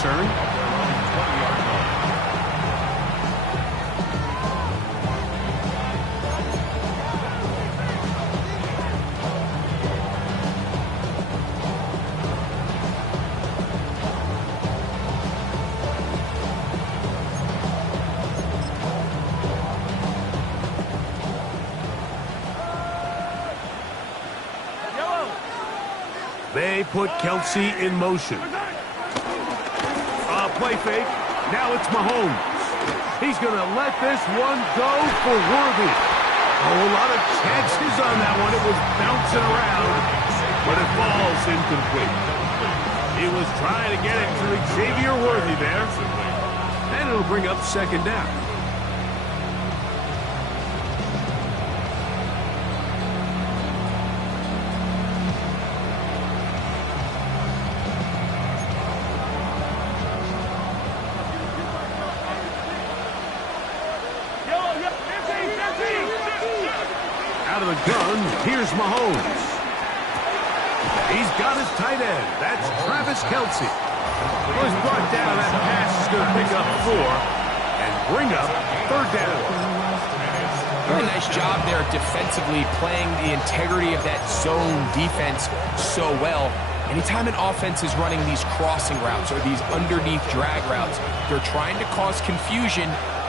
return. They put Kelce in motion. Play fake. Now it's Mahomes. He's going to let this one go for Worthy. Oh, a lot of chances on that one. It was bouncing around, but it falls incomplete. He was trying to get it to Xavier Worthy there, and it'll bring up second down. Out of the gun, here's Mahomes. He's got his tight end. That's Travis Kelce. Well, he's brought down. That pass is going to pick up 4 and bring up third down. Really nice job there defensively, playing the integrity of that zone defense so well. Anytime an offense is running these crossing routes or these underneath drag routes, they're trying to cause confusion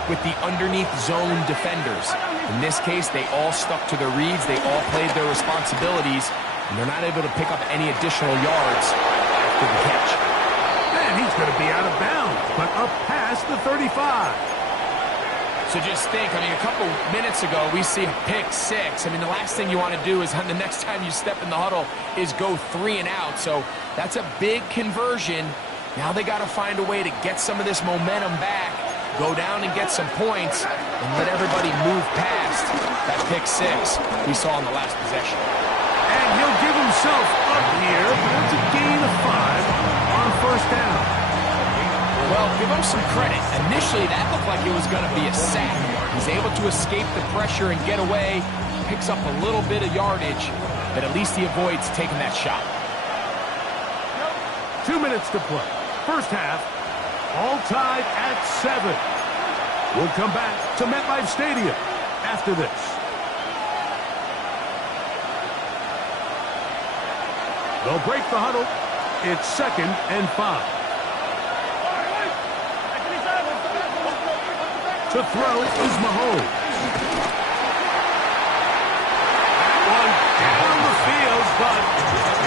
with the underneath zone defenders. In this case, they all stuck to their reads, they all played their responsibilities, and they're not able to pick up any additional yards after the catch. And he's going to be out of bounds, but up past the 35. So just think, I mean, a couple minutes ago, we see a pick 6. I mean, the last thing you want to do is, the next time you step in the huddle, is go 3 and out. So that's a big conversion. Now they got to find a way to get some of this momentum back, go down and get some points, and let everybody move past that pick 6 we saw in the last possession. And he'll give himself up here. It's a gain of 5 on first down. Well, give him some credit. Initially, that looked like it was going to be a sack. He's able to escape the pressure and get away, picks up a little bit of yardage, but at least he avoids taking that shot. 2 minutes to play. First half, all tied at 7. We'll come back to MetLife Stadium after this. They'll break the huddle. It's 2nd and 5. To throw is Mahomes. That one down the field, but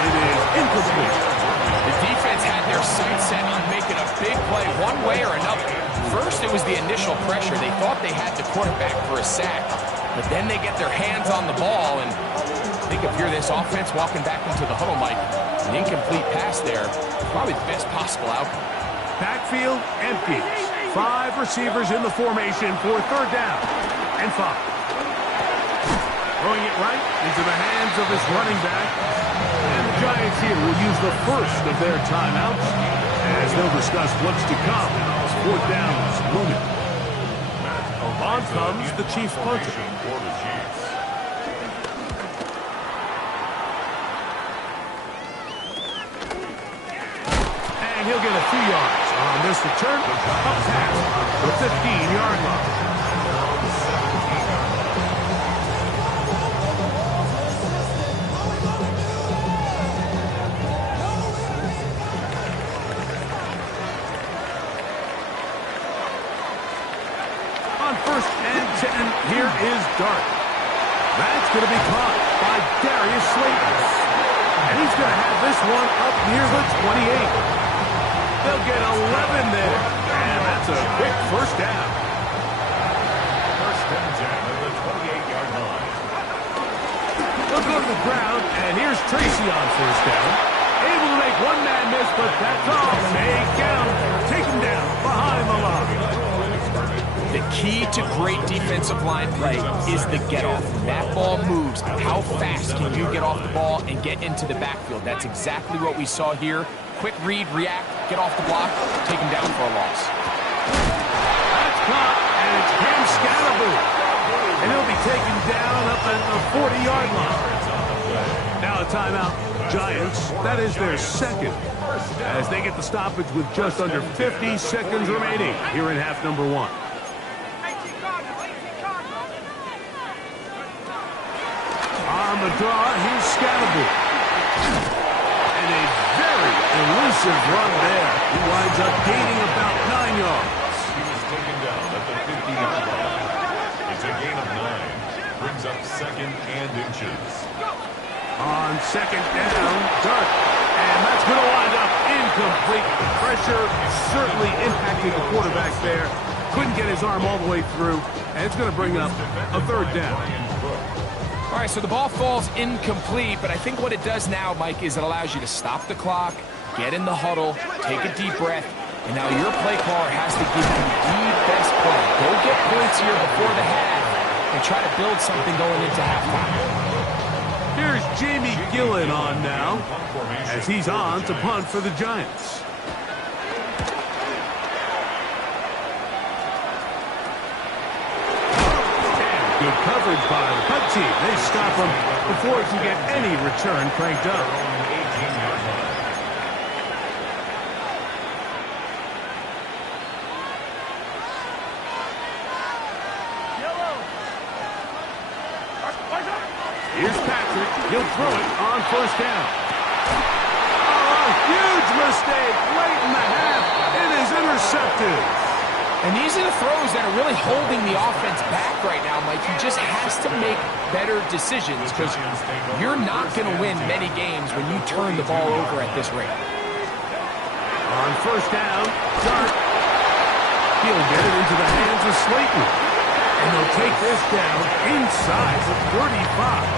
it is incomplete. The defense had their sights set on making a big play one way or another. First, it was the initial pressure. They thought they had the quarterback for a sack, but then they get their hands on the ball, and I think if you're this offense walking back into the huddle, Mike, an incomplete pass there, probably the best possible outcome. Backfield empty. 5 receivers in the formation for third down and 5. Throwing it right into the hands of his running back. And the Giants here will use the first of their timeouts as they'll discuss what's to come as fourth downs looming. On comes the Chiefs punter. And he'll get a few yards on this return, up past the 15-yard line. On 1st and 10, here is Dart. That's going to be caught by Darius Slayton. And he's going to have this one up near the 28. They'll get 11 there, and that's a quick first down. First and 10 at the 28-yard line. They'll go to the ground, and here's Tracy on first down. Able to make one man miss, but that's all. Take him down behind the line. The key to great defensive line play is the get-off. When that ball moves, how fast can you get off the ball and get into the backfield? That's exactly what we saw here. Quick read, react, get off the block, take him down for a loss. That's caught, and it's Cam Scatterboot. And he'll be taken down up at the 40-yard line. Now a timeout Giants, that is their second, as they get the stoppage with just under 50 seconds remaining here in half number one. On the draw, here's Scatterby. And a very elusive run there. He winds up gaining about 9 yards. He was taken down at the 50-yard line. It's a gain of 9. Brings up second and inches. On second down, Dart. And that's going to wind up incomplete. Pressure certainly impacting the quarterback there. Couldn't get his arm all the way through. And it's going to bring up a third down. All right, so the ball falls incomplete, but I think what it does now, Mike, is it allows you to stop the clock, get in the huddle, take a deep breath, and now your play caller has to give you the best play. Go get points here before the half and try to build something going into halftime. Here's Jamie Gillen on now, as he's on to punt for the Giants. Good coverage by the punt team. They stop him before he can get any return cranked up. Here's Patrick. He'll throw it on first down. Oh, a huge mistake late in the half. It is intercepted. And these are the throws that are really holding the offense back right now, Mike. He just has to make better decisions because you're not going to win many games when you turn the ball over at this rate. On first down, Dart. He'll get it into the hands of Slayton. And they'll take this down inside the 35.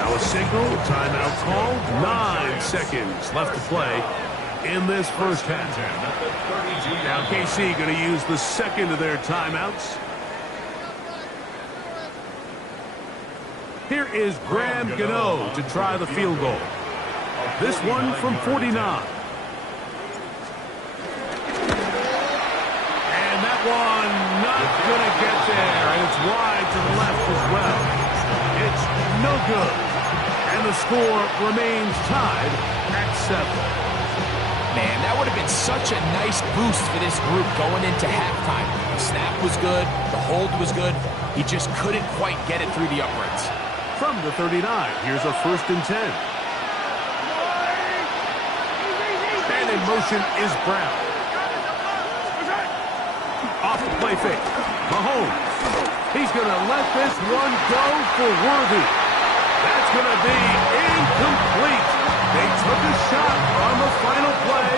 Now a signal, timeout called. 9 seconds left to play in this first half. Now KC going to use the second of their timeouts. Here is Graham Gano to try the field goal. This one from 49. And that one not going to get there. And it's wide to the left as well. It's no good. And the score remains tied at 7. Man, that would have been such a nice boost for this group going into halftime. The snap was good. The hold was good. He just couldn't quite get it through the uprights. From the 39, here's a 1st and 10. And in motion is Brown. Off the play fake. Mahomes. He's going to let this one go for Worthy. That's going to be incomplete. They took a shot on the final play.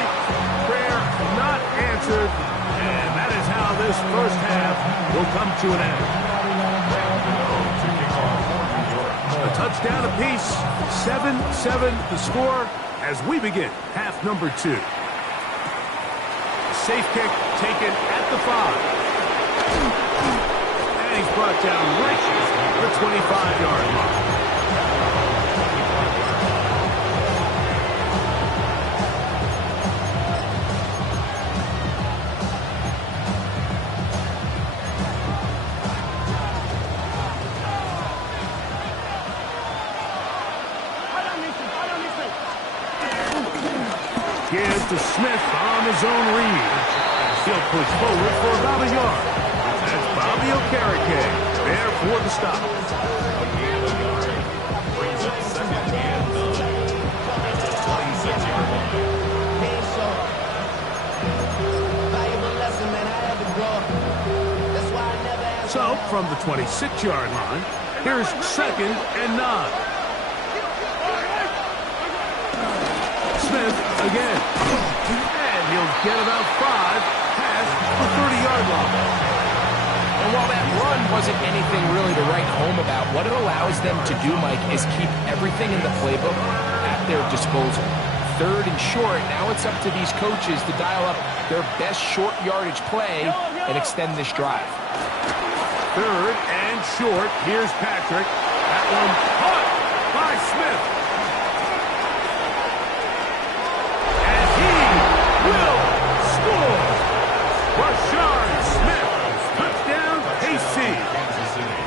Prayer not answered. And that is how this first half will come to an end. A touchdown apiece. 7-7 the score as we begin half number 2. Safe kick taken at the 5. And he's brought down right at the 25-yard line. Here's to Smith on his own read. He'll push forward for about a yard. That's Bobby Okereke there for the stop. Brings up second and 9 at the 26-yard line. So, from the 26-yard line, here's 2nd and 9. Smith again. And he'll get about 5 past the 30-yard line. And while that run wasn't anything really to write home about, what it allows them to do, Mike, is keep everything in the playbook at their disposal. 3rd and short, now it's up to these coaches to dial up their best short yardage play and extend this drive. 3rd and short. Here's Patrick. That one caught by Smith. And he will score. Rashard Smith. Touchdown, KC.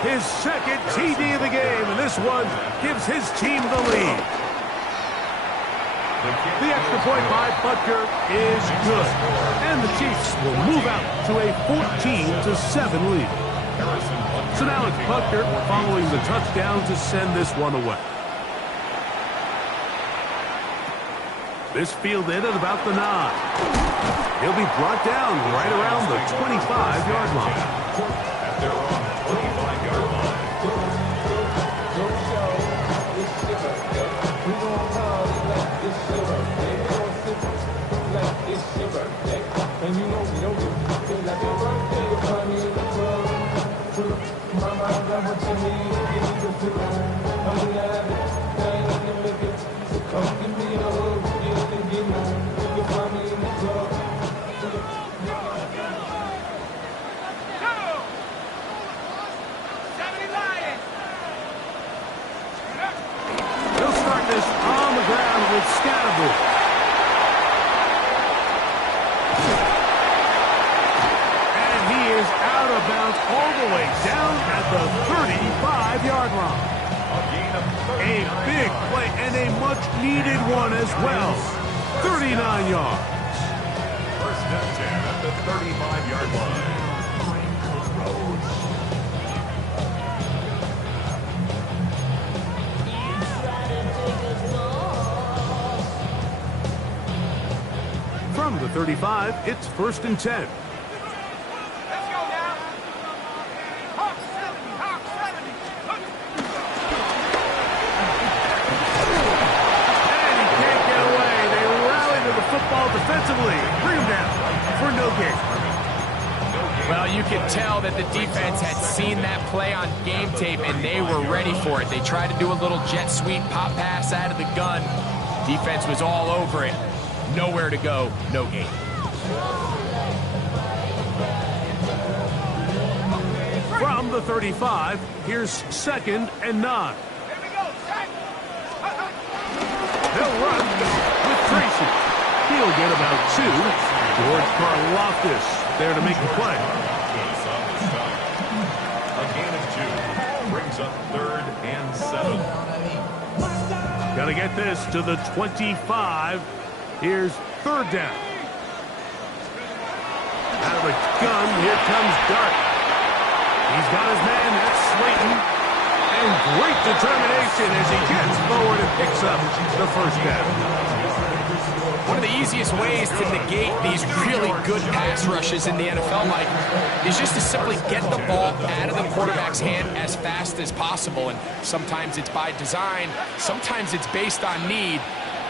His 2nd TD of the game, and this one gives his team the lead. The extra point by Butker is good. And the Chiefs will move out to a 14-7 lead. So now it's Butker following the touchdown to send this one away. This fielded at about the 9. He'll be brought down right around the 25-yard line. At their own 25-yard line. They'll start this on the ground with Scatterbury. And he is out of bounds all the way down at the 35-yard line. A big play and a much-needed one as well. 39 yards. First and 10 at the 35-yard line. From the 35, it's first and 10. Defensively, bring him down for no gain. Well, you could tell that the defense had seen that play on game tape, and they were ready for it. They tried to do a little jet sweep pop pass out of the gun. Defense was all over it. Nowhere to go, no gain. From the 35, here's second and 9. They'll run with Tracy. He'll get about 2. George Karlaftis there to make the play. A gain of 2 brings up third and 7. Got to get this to the 25. Here's third down. Out of the gun, here comes Dart. He's got his man, that's Slayton. And great determination as he gets forward and picks up the first down. One of the easiest ways to negate these really good pass rushes in the NFL, Mike, is just to simply get the ball out of the quarterback's hand as fast as possible. And sometimes it's by design, sometimes it's based on need.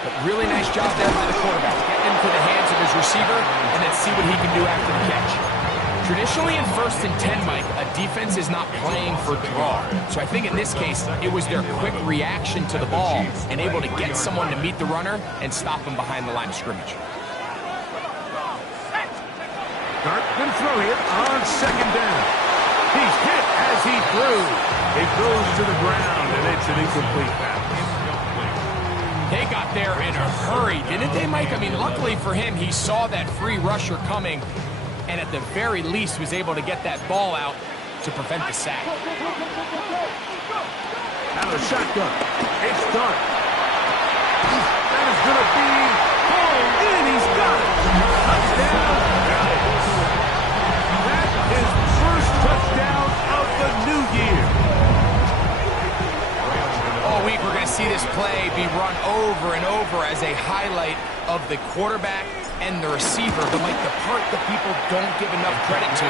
But really nice job there by the quarterback. Get into the hands of his receiver and then see what he can do after the catch. Traditionally in first and 10, Mike, a defense is not playing for draw. So I think in this case, it was their quick reaction to the ball and able to get someone to meet the runner and stop him behind the line of scrimmage. Dart can throw here on second down. He's hit as he threw. It goes to the ground, and it's an incomplete pass. They got there in a hurry, didn't they, Mike? I mean, luckily for him, he saw that free rusher coming, and at the very least was able to get that ball out to prevent the sack. Out of shotgun, it's Dart. That is going to be pulled in. He's got it. Touchdown, Giants. That is first touchdown of the new year. All week we're going to see this play be run over and over as a highlight of the quarterback and the receiver, but like the part that people don't give enough credit to,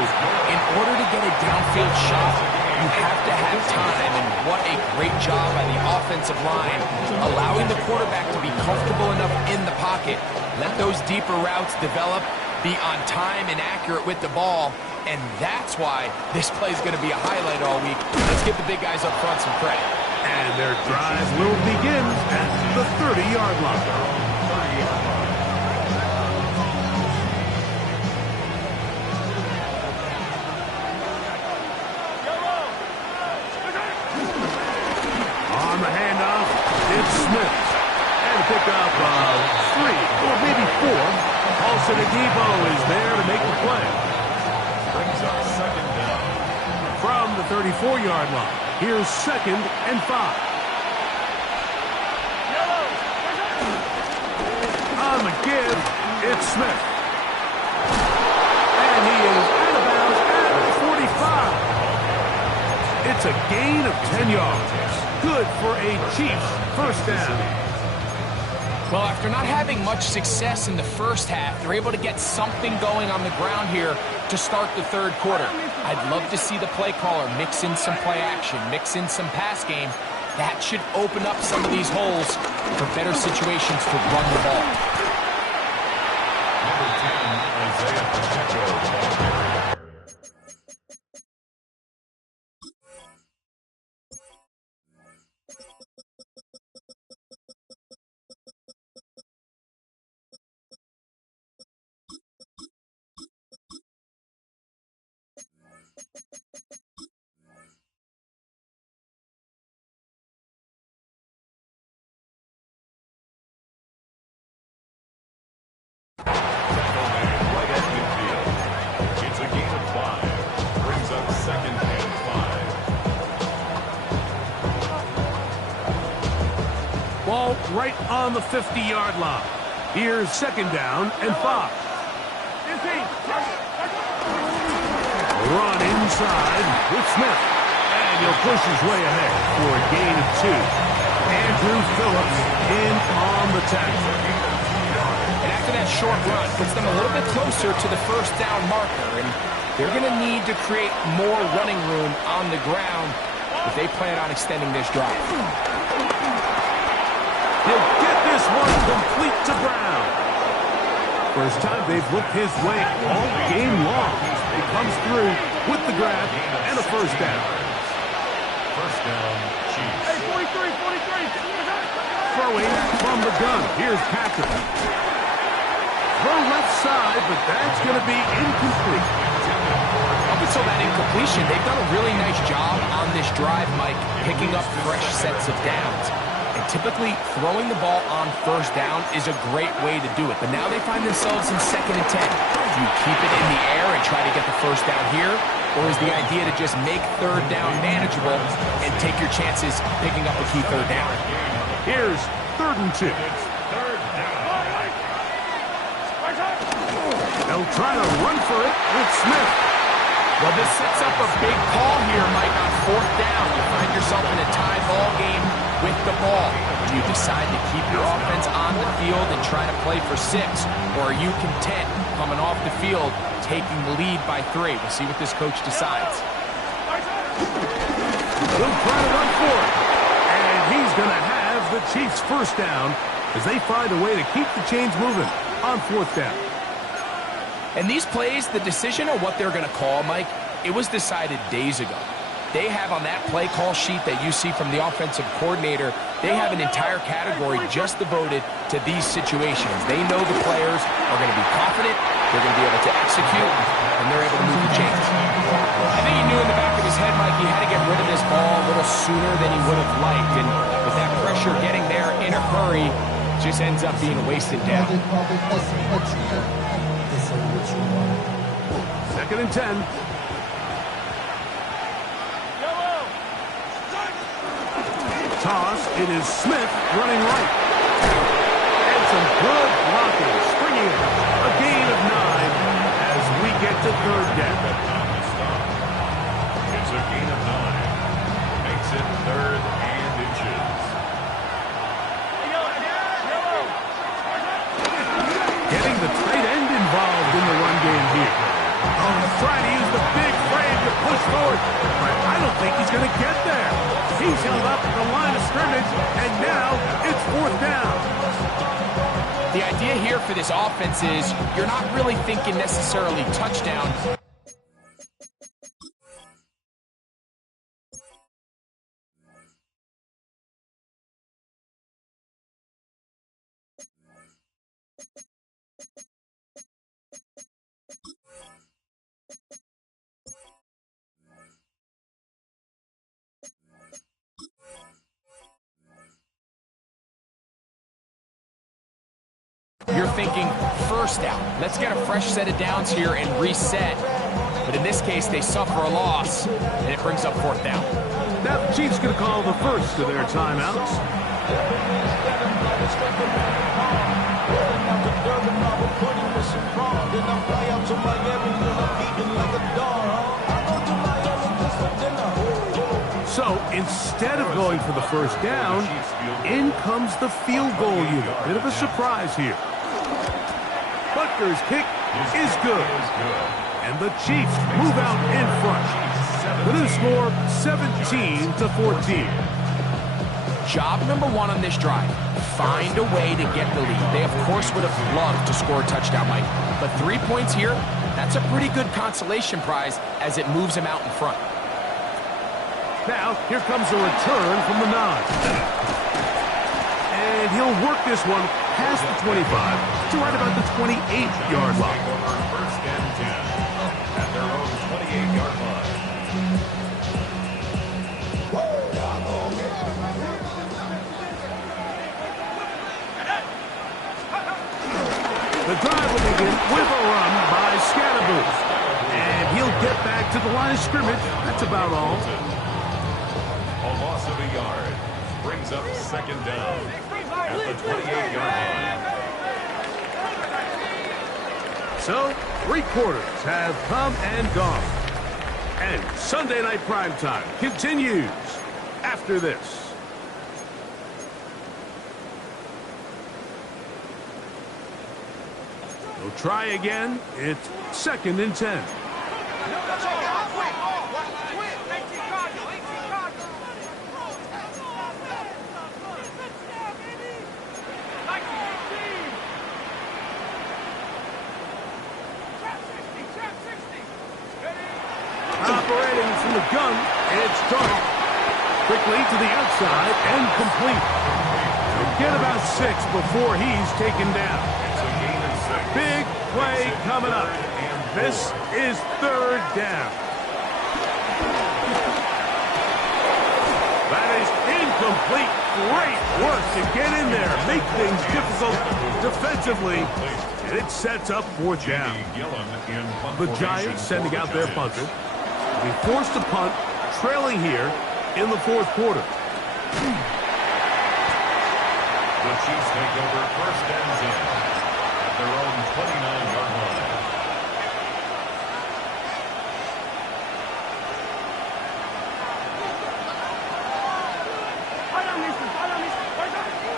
in order to get a downfield shot, you have to have time, and what a great job by the offensive line, allowing the quarterback to be comfortable enough in the pocket, let those deeper routes develop, be on time and accurate with the ball, and that's why this play is going to be a highlight all week. Let's give the big guys up front some credit. And their drive will begin at the 30-yard line. Smith. And pick up 3 or maybe 4. Paulson Adebo is there to make the play. Brings up second down. From the 34-yard line, here's second and 5. give. It's Smith. And he is out of bounds at the 45. It's a gain of 10 yards. Good for a Chiefs first down. Well, after not having much success in the first half, they're able to get something going on the ground here to start the third quarter. I'd love to see the play caller mix in some play action, mix in some pass game. That should open up some of these holes for better situations to run the ball. Number 10, Isaiah Pacheco. Ball right on the 50-yard line. Here's second down and 5. Run inside with Smith. And he'll push his way ahead for a gain of 2. Andrew Phillips in on the tackle. And after that short run, puts them a little bit closer to the first down marker. And they're going to need to create more running room on the ground if they plan on extending this drive. He'll get this one complete to Brown. First time they've looked his way all game long. He comes through with the grab and a first down. First down, Chiefs. Hey, 43. Throwing from the gun. Here's Patrick. Throw left side, but that's going to be incomplete. Up until that incompletion, they've done a really nice job on this drive, Mike, picking up fresh sets of downs. And typically, throwing the ball on first down is a great way to do it. But now they find themselves in 2nd and 10. Do you keep it in the air and try to get the first down here? Or is the idea to just make third down manageable and take your chances picking up a key third down? Here's 3rd and 2. They'll try to run for it with Smith. Well, this sets up a big call here, Mike, on 4th down. You find yourself in a tie ball game with the ball. Do you decide to keep your offense on the field and try to play for 6? Or are you content coming off the field, taking the lead by 3? We'll see what this coach decides. He'll try to run for it. And he's going to have the Chiefs first down as they find a way to keep the chains moving on 4th down. And these plays, the decision of what they're going to call, Mike, it was decided days ago. They have on that play call sheet that you see from the offensive coordinator, they have an entire category just devoted to these situations. They know the players are going to be confident, they're going to be able to execute, and they're able to move the chains. I think he knew in the back of his head, Mike, he had to get rid of this ball a little sooner than he would have liked. And with that pressure getting there in a hurry, it just ends up being a wasted down. 2nd and 10. Toss, it is Smith running right. And some good blocking, springing it. A gain of 9 as we get to 3rd down. It's a gain of 9. Makes it 3rd and inches. Getting the tight end involved in the run game here. Oh, he's trying to use the big frame to push forward, but I don't think he's going to get there. He's held up at the line of scrimmage, and now it's 4th down. The idea here for this offense is you're not really thinking necessarily touchdown. You're thinking first down. Let's get a fresh set of downs here and reset. But in this case, they suffer a loss, and it brings up 4th down. Now the Chiefs going to call the first of their timeouts. So instead of going for the first down, in comes the field goal unit. Bit of a surprise here. Butker's kick is good. And the Chiefs move out in front. The new score, 17-14. Job number one on this drive, find a way to get the lead. They, of course, would have loved to score a touchdown, Mike. But 3 points here, that's a pretty good consolation prize as it moves them out in front. Now, here comes a return from the 9. And he'll work this one past the 25 to right about the 28-yard line. First and 10 at their own 28-yard line. The drive will begin with a run by Scatterboo. And he'll get back to the line of scrimmage. That's about all. A loss of a yard brings up second down at the 28-yard line. So, 3 quarters have come and gone. And Sunday Night Primetime continues after this. They'll try again. It's 2nd and 10. Operating from the gun, it's Dark. Quickly to the outside and complete. He'll get about 6 before he's taken down. Big play coming up. This is 3rd down. That is incomplete. Great work to get in there. Make things difficult defensively. And it sets up 4th down. The Giants sending out their punter. Be forced to punt, trailing here in the 4th quarter. The Chiefs take over 1st and 10 at their own 29-yard line.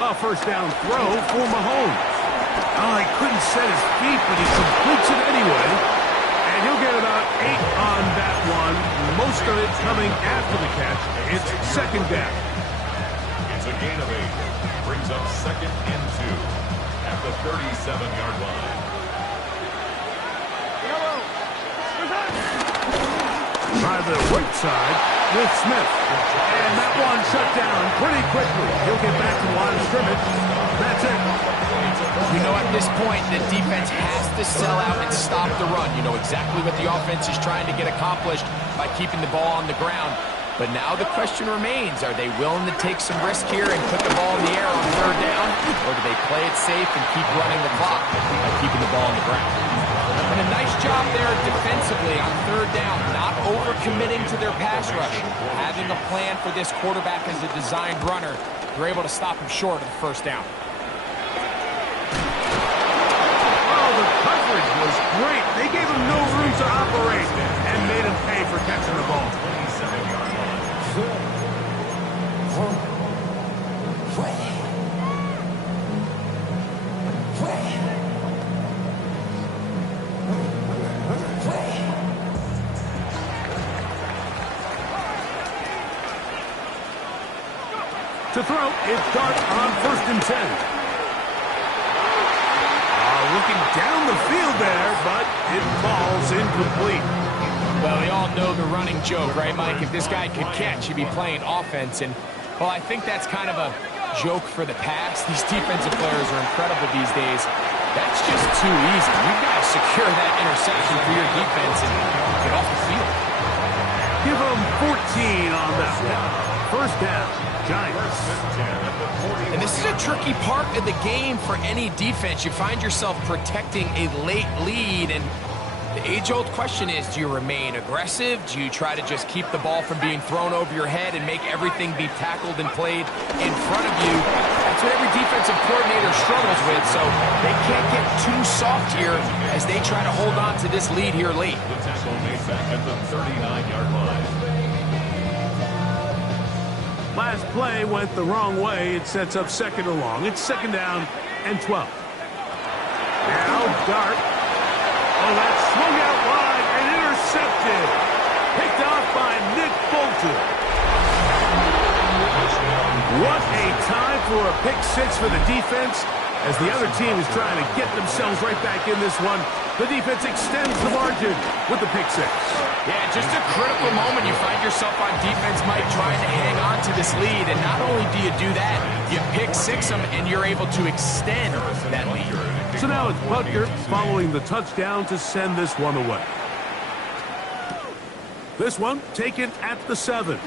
A 1st down throw for Mahomes. Oh, he couldn't set his feet, but he completes it anyway. And he'll get about 8 on that one. Most of it coming after the catch. It's 2nd down. It's a gain of 8. Brings up 2nd and 2 at the 37-yard line. By the right side with Smith. And that one shut down pretty quickly. He'll get back to the line of scrimmage. That's it. You know, at this point, the defense has to sell out and stop the run. You know exactly what the offense is trying to get accomplished by keeping the ball on the ground. But now the question remains, are they willing to take some risk here and put the ball in the air on 3rd down? Or do they play it safe and keep running the clock by keeping the ball on the ground? And a nice job there defensively on 3rd down, not overcommitting to their pass rush. Having a plan for this quarterback as a designed runner, they're able to stop him short of the 1st down. The coverage was great. They gave him no room to operate and made him pay for catching the ball. 27-yard line. To throw, it's Dart on 1st and 10. Looking down the field there, but it falls incomplete. Well, we all know the running joke, right, Mike? If this guy could catch, he'd be playing offense. And, well, I think that's kind of a joke for the pass. These defensive players are incredible these days. That's just too easy. You've got to secure that interception for your defense and get off the field. Give them 14 on that one. 1st down, Giants. And this is a tricky part of the game for any defense. You find yourself protecting a late lead, and the age-old question is, do you remain aggressive? Do you try to just keep the ball from being thrown over your head and make everything be tackled and played in front of you? That's That's what every defensive coordinator struggles with, so they can't get too soft here as they try to hold on to this lead here late. The tackle made back at the 39-yard line. Last play went the wrong way. It sets up second and long. It's second down and 12. Now Dart. Oh, that swung out wide and intercepted. Picked off by Nick Bolton. What a time for a pick six for the defense as the other team is trying to get themselves right back in this one. The defense extends the margin with the pick six. Yeah, just a critical moment. You find yourself on defense, Mike, trying to hang on to this lead. And not only do you do that, you pick six them and you're able to extend that lead. So now it's Butker following the touchdown to send this one away. This one taken at the 7.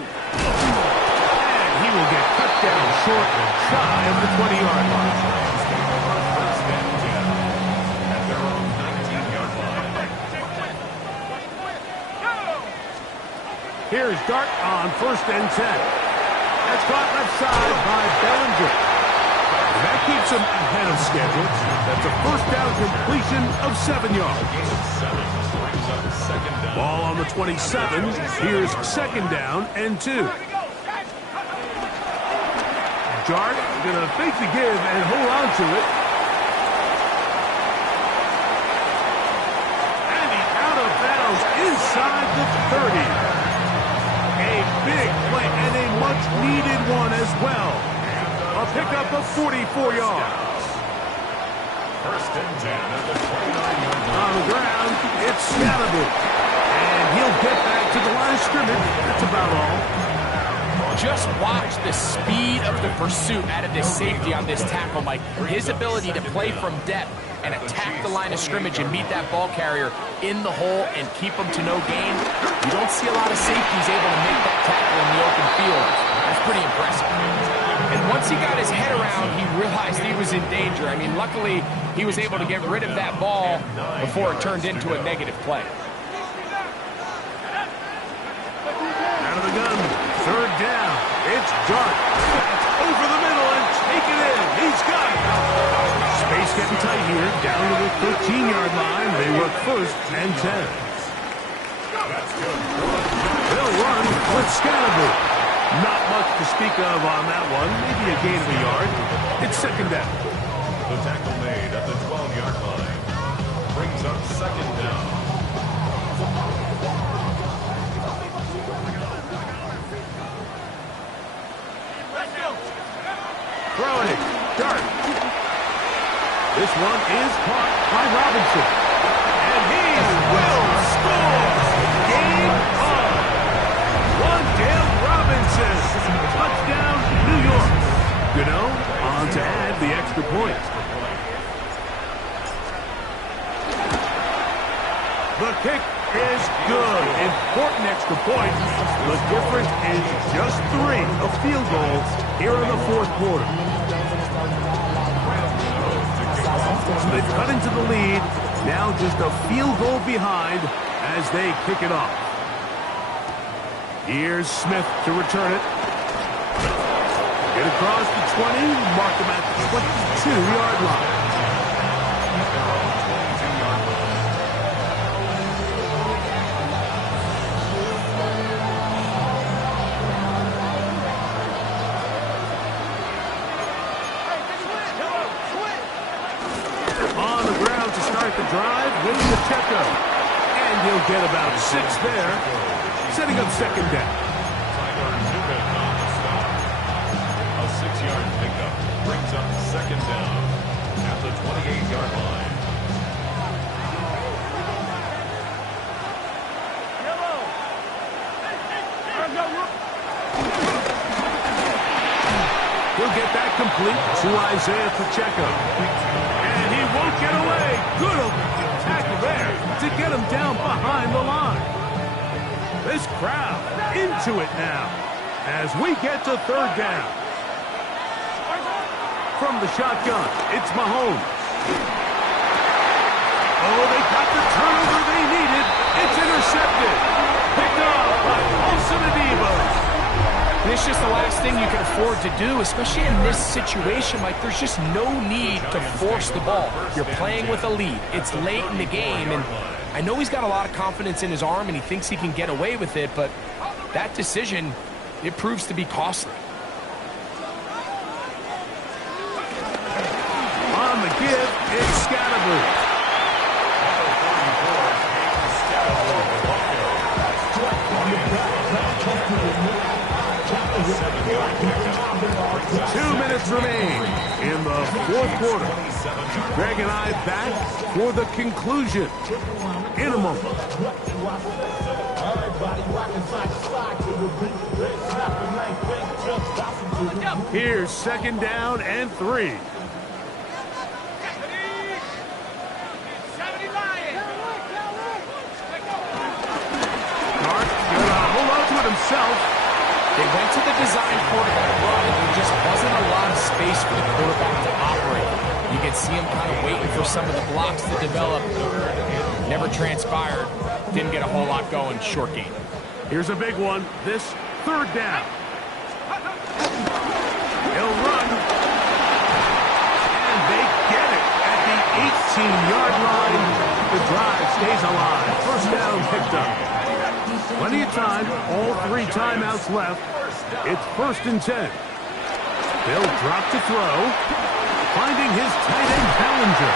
And he will get cut down short and shy of the 20-yard line. First and 10 at their own 19-yard line. Here's Dart on first and 10. That's caught left side by Bellinger. And that keeps him ahead of schedule. That's a first down completion of 7 yards. Gain of 7 brings up second down. Ball on the 27. Here's second down and 2. Dart going to fake the give and hold on to it. And he's out of bounds inside the 30. A big play and a much-needed one as well. A pickup of 44 yards. First and 10 at the 29-yard line. On the ground, it's Scalaboo. And he'll get back to the line of scrimmage. That's about all. Just watch the speed of the pursuit out of this safety on this tackle, Mike. His ability to play from depth and attack the line of scrimmage and meet that ball carrier in the hole and keep him to no gain. You don't see a lot of safeties able to make that tackle in the open field. That's pretty impressive. And once he got his head around, he realized he was in danger. I mean, luckily, he was able to get rid of that ball before it turned into a negative play. Out of the gun, third down. It's Dart. It's over the middle and taken in. He's got it. Space getting tight here. Down to the 13-yard line. They work first and 10. They'll run with Scalaboo. Not much to speak of on that one. Maybe a gain of a yard. It's second down. The tackle made at the 12-yard line brings up second down. Throwing it. Dart. This one is caught by Robinson. And he will score. Game on. Wan'Dale Robinson. Touchdown, New York. Gano on to add the extra point. The kick is good. Important extra point. The difference is just 3, a field goal here in the fourth quarter. So they've cut into the lead. Now just a field goal behind as they kick it off. Here's Smith to return it. Get across the 20, mark him at the 22-yard line. The drive, winning the checkup. And he'll get about 6 there, setting up second down. Tyler Newman on the stop. A 6-yard pickup brings up second down at the 28-yard line. He'll get that complete to Isaiah Pacheco. And he won't get away. Good tackle there to get him down behind the line. This crowd into it now as we get to third down. From the shotgun, it's Mahomes. Oh, they got the turnover they needed. It's intercepted. Picked off by Paulson Adebo. And it's just the last thing you can afford to do, especially in this situation. Like, there's just no need to force the ball. You're playing with a lead. It's late in the game, and I know he's got a lot of confidence in his arm, and he thinks he can get away with it, but that decision, it proves to be costly. On the give, it's Scatterbo. Two minutes remain in the fourth quarter. Greg and I back for the conclusion in a moment. Here's second down and 3. Clark gonna hold on to it himself. They went to the design quarterback run, and there just wasn't a lot of space for the quarterback to operate. You can see him kind of waiting for some of the blocks to develop. Never transpired. Didn't get a whole lot going. Short game. Here's a big one. This third down. He'll run. And they get it at the 18-yard line. The drive stays alive. First down picked up. Plenty of time, all 3 timeouts left. It's 1st and 10. They'll drop to throw, finding his tight end Ballinger.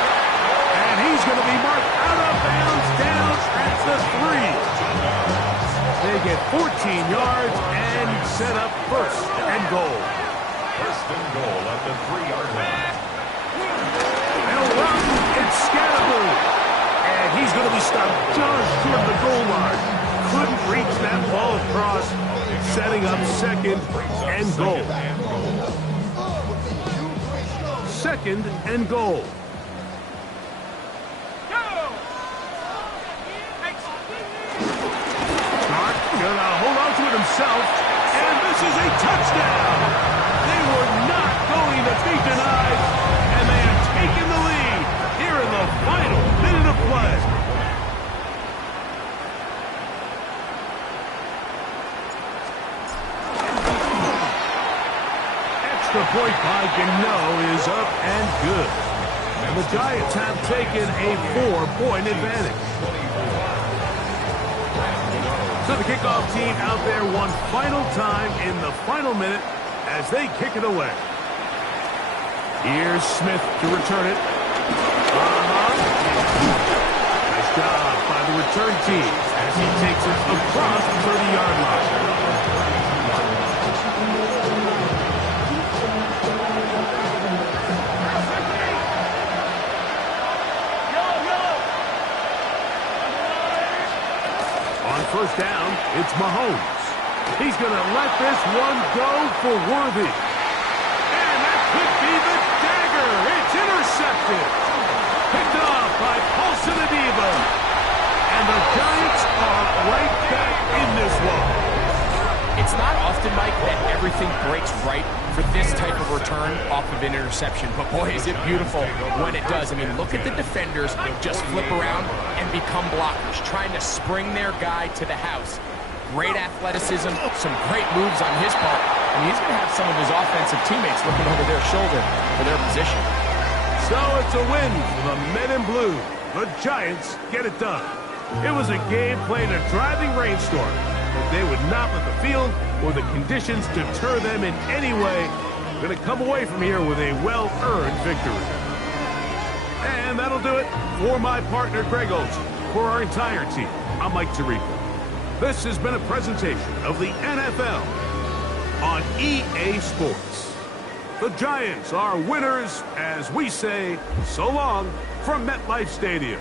And he's going to be marked out of bounds down at the 3. They get 14 yards and set up 1st and goal. 1st and goal at the 3-yard line. They'll run, it's Scatterbo. And he's going to be stopped just short of the goal line. Couldn't reach that ball across, setting up 2nd and goal. 2nd and goal. Clark gonna hold on to it himself, and this is a touchdown. They were not going to be denied, and they have taken the lead here in the final minute of play. The point by Gano is up and good. And the Giants have taken a 4-point advantage. So the kickoff team out there one final time in the final minute as they kick it away. Here's Smith to return it. Nice job by the return team as he takes it across the 30-yard line. First down, it's Mahomes. He's going to let this one go for Worthy. And that could be the dagger. It's intercepted. Picked off by Paulson Adebo. And the Giants are right back in this one. It's not often, Mike, that everything breaks right for this type of return off of an interception. But, boy, is it beautiful when it does. I mean, look at the defenders just flip around and become blockers, trying to spring their guy to the house. Great athleticism, some great moves on his part. And he's going to have some of his offensive teammates looking over their shoulder for their position. So it's a win for the men in blue. The Giants get it done. It was a game played in a driving rainstorm. But they would not let the field or the conditions deter them in any way. Going to come away from here with a well-earned victory. And that'll do it for my partner, Greg Olsen. For our entire team, I'm Mike Tirico. This has been a presentation of the NFL on EA Sports. The Giants are winners as we say so long from MetLife Stadium.